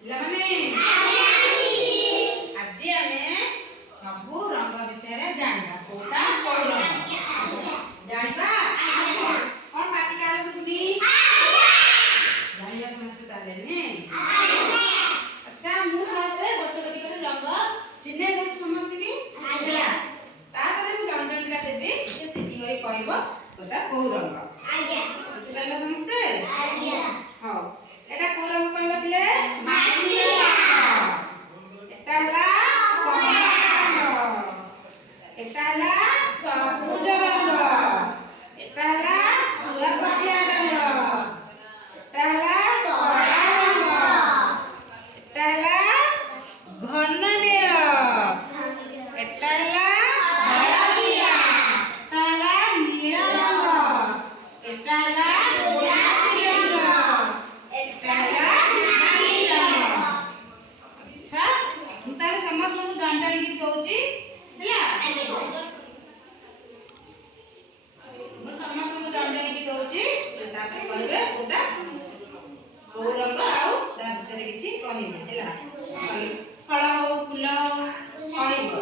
ପିଲାମାନେ ଆଜି ଆମେ ସବୁ ରଙ୍ଗ ବିଷୟରେ ଜାଣିବା। କୋଉଟା କୋଉ ରଙ୍ଗ ଜାଣିବା। କଣ ପାଟି କାହାର ଶୁଭୁନି? ଜାଣିବା ସମସ୍ତେ ତାହେଲେ ଆଚ୍ଛା ମୁଁ ଫାଷ୍ଟ ଗୋଟେ ଗୋଟେ କରି ରଙ୍ଗ ଚିହ୍ନେଇ ଦେଉଛି ସମସ୍ତଙ୍କୁ ହେଲା। ତାପରେ ମୁଁ ଜଣ ଜଣିକା ଦେବି ସେ ଚିଠି କରି କହିବ କୋଉଟା କୋଉ ରଙ୍ଗ। ବୁଝିପାରିଲ ସମସ୍ତେ? ହଉ এটা কোন রঙ কইলা পিলে? মাটি রঙ। এটা হলা কমলা রঙ। এটা হলা সবুজ রঙ। এটা হলা সুয়াপটিয়া রঙ। এটা হলা কড়া রঙ। এটা হলা ঘন নীল। এটা হলা হলদিয়া। এটা হলা নীল রঙ। এটা হলা গোলাপি রঙ। ସମସ୍ତଙ୍କୁ ଜାଣିକି ଦଉଛି ହେଲା। ମୁଁ ସମସ୍ତଙ୍କୁ ଜାଣିକି ଦଉଛି ତାପରେ କହିବେ କୋଉଟା କୋଉ ରଙ୍ଗ ଆଉ ତା ବିଷୟରେ କିଛି କହିବେ ହେଲା। ଫଳ ହଉ ଫୁଲ ହଉ କହିବ।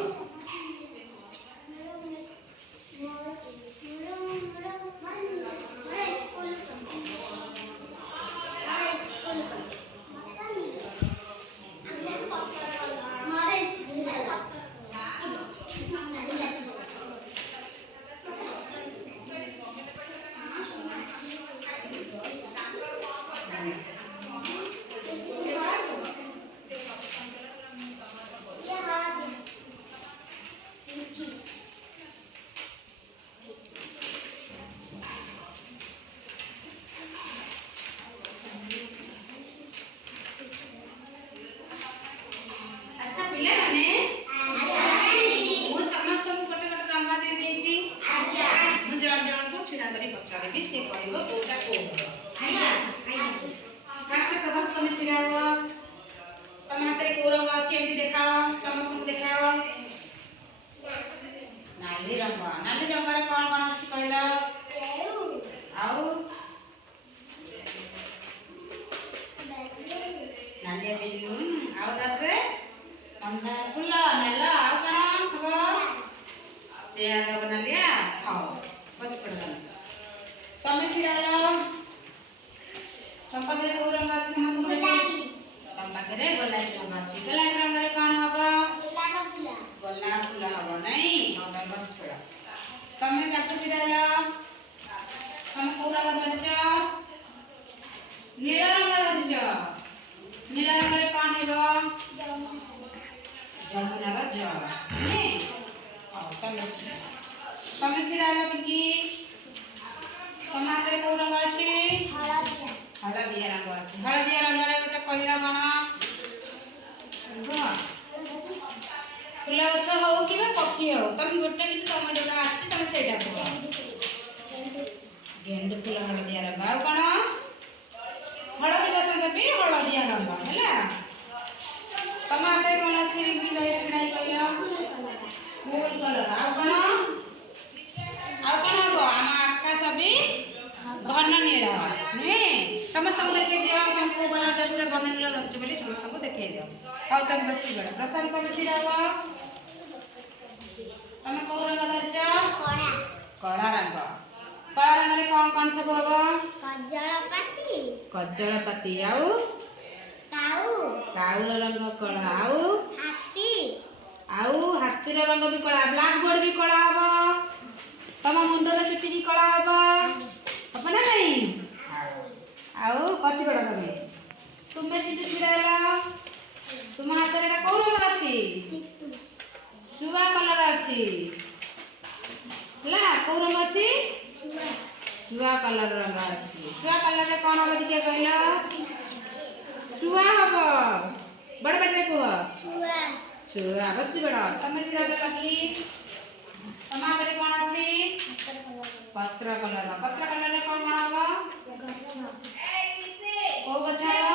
ଆଚ୍ଛା ପିଲାମାନେ ମୁଁ ସମସ୍ତଙ୍କୁ ଗୋଟେ ଗୋଟେ ରଙ୍ଗ ଦେଇ ଦେଇଛି। ମୁଁ ଜଣ ଜଣଙ୍କୁ ଛିଡ଼ା କରି ପଚାରିବି ସେ କହିବ କୋଉଟା କୋଉ ହେଲା। ଫାଷ୍ଟ ପ୍ରଥମେ ଛିଡ଼ା ହୁଅ। ତମ ହାତରେ କୋଉ ରଙ୍ଗ ଅଛି ଏମିତି ଦେଖାଅ। ସମସ୍ତଙ୍କୁ ଦେଖାଅ। ନାଲି ରଙ୍ଗ। ନାଲି ରଙ୍ଗରେ କଣ କଣ ଅଛି କହିଲ? ଆଉ ନାଲିଆ ବେଲୁନ ଆଉ ତାପରେ ମନ୍ଦାର ଫୁଲ ନେଲ ଆଉ କଣ ହବ? ଚେୟାର ହବ ନାଲିଆ। ହଉ ବସି ପଡ଼। ତମେ ଛିଡ଼ା ହେଲ। ତମ ପାଖରେ କୋଉ ରଙ୍ଗ ଅଛି ସମସ୍ତଙ୍କୁ ଦେଖାଅ। ତମ ପାଖରେ ଗୋଲାପୀ ରଙ୍ଗ ଅଛି। ଗୋଲାପୀ ରଙ୍ଗରେ କଣ ହବ? ଗୋଲାପ ଫୁଲ ହବ ନାଇଁ। ହଉ ତମେ ବସି ପଡ଼। ତମେ ତାକୁ ଛିଡ଼ା ହେଲ। ତମେ କୋଉ ରଙ୍ଗ ଧରିଛ? ନୀଳ ରଙ୍ଗ ଧରିଛ। ନୀଳ ରଙ୍ଗରେ କଣ ହେବ? ଯମୁନାର ଜଳ। ତମେ ଛିଡ଼ା ହେଲ କି? ତମ ହାତରେ କୋଉ ରଙ୍ଗ ଅଛି? ହଳଦିଆ ରଙ୍ଗ ଅଛି। ହଳଦିଆ ରଙ୍ଗରେ ଗୋଟେ କହିଲ କଣ? ଫୁଲ ଗଛ ହଉ କିମ୍ବା ପକ୍ଷୀ ହଉ ତମେ ଗୋଟେ କିଛି ତମେ ଯୋଉଟା ଆସିଛି ତମେ ସେଇଟା କୁହ। ଗେଣ୍ଡୁ ଫୁଲ ହଳଦିଆ ରଙ୍ଗ। ଆଉ କଣ? ହଳଦୀ ବସନ୍ତ ବି ହଳଦିଆ ରଙ୍ଗ ହେଲା। ତମ ହାତରେ କଣ ଅଛି? ରିଙ୍କି କହିଲ ଛିଡ଼ା ହେଇ କହିଲ। School colour. ଆଉ କଣ? ଆଉ କଣ ହବ? ଆମ ଆକାଶ ବି ଘନ ନୀଳ ନୁହେଁ। ସମସ୍ତଙ୍କୁ ଦେଖେଇ ଦିଅ ତମେ କୋଉ କଲର ଧରୁଛ। ଘନ ନୀଳ ଧରୁଛ ବୋଲି ସମସ୍ତଙ୍କୁ ଦେଖେଇ ଦିଅ। ଆଉ ତମେ ବସି ପଡ଼। ପ୍ରଶାନ୍ତ ତମେ ଛିଡ଼ା ହୁଅ। ତମେ କୋଉ ରଙ୍ଗ ଧରିଛ? କଳା ରଙ୍ଗ। କଳା ରଙ୍ଗରେ କଣ କଣ ସବୁ ହବ? କଜଳପାତି ଆଉ କାଉର ରଙ୍ଗ କଳା ଆଉ ହାତୀର ରଙ୍ଗ ବି କଳା। ବ୍ଲାକ୍ ବୋର୍ଡ ବି କଳା ହବ। ତମ ମୁଣ୍ଡର ଚୁଟି ବି କଳା ହବ। ହବ ନା ନାଇଁ? ଆଉ ବସି ପଡ଼ ତମେ। ତୁମେ ଚିଠି ଛିଡ଼ା ହେଲ। ତୁମ ହାତରେ ଏଟା କୋଉ ରଙ୍ଗ ଅଛି? ଶୁଆ କଲର ଅଛି ହେଲା। କୋଉ ରଙ୍ଗ ଅଛି? ଶୁଆ କଲର ରଙ୍ଗ ଅଛି। ଶୁଆ କଲରରେ କଣ ହବ ଦେଖିଆ କହିଲ? ଶୁଆ ହବ। ବଡ଼ ପାଟିରେ କୁହ। ଛୁଆ। ବସି ପଡ଼। ତମେ ଛିଡ଼ା ହେଲ ଲଭଲି। ତମ ହାତରେ କଣ ଅଛି? ପତ୍ର କଲର। ପତ୍ର କଲରରେ କଣ କଣ ହବ? କୋଉ ଗଛ ହବ?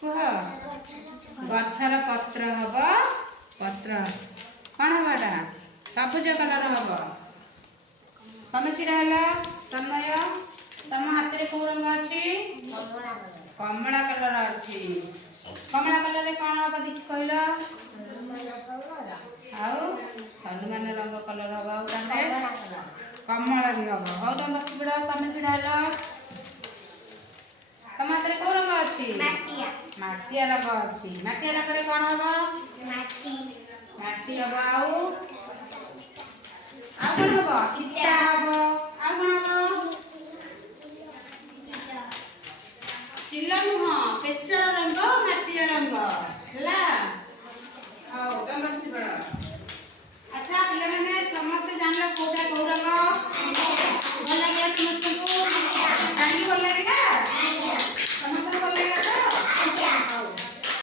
କୁହ। ଗଛର ପତ୍ର ହବ। ପତ୍ର କଣ ହବ? ଏଟା ସବୁଜ କଲର ହବ। ତମେ ଛିଡ଼ା ହେଲ ତନ୍ମୟ। ତମ ହାତରେ କୋଉ ରଙ୍ଗ ଅଛି? କମଳା କଲର ଅଛି। କମଳା କଲରରେ କଣ ହବ ଦେଖି କହିଲ? ଆଉ ହନୁମାନ ରଙ୍ଗ କଲର ହବ। ଆଉ ତାହେଲେ କମଳା ବି ହବ। ହଉ ତମେ ବସି ପଡ଼। ତମେ ଛିଡ଼ା ହେଲ। ତମ ହାତରେ କୋଉ ରଙ୍ଗ ଅଛି? ମାଟିଆ ରଙ୍ଗ ଅଛି। ମାଟିଆ ରଙ୍ଗରେ କଣ ହବ? ମାଟି ହବ। ଆଉ କଣ ହବ? ଇଟା ହବ। ଆଉ କଣ ହବ? ଚିଲ ନୁହଁ, ପେଚର ରଙ୍ଗ ମାଟିଆ ରଙ୍ଗ ହେଲା। ହଉ ତମେ ବସି ପଡ଼। ଆଚ୍ଛା ପିଲାମାନେ ସମସ୍ତେ ଜାଣିଲ କୋଉଟା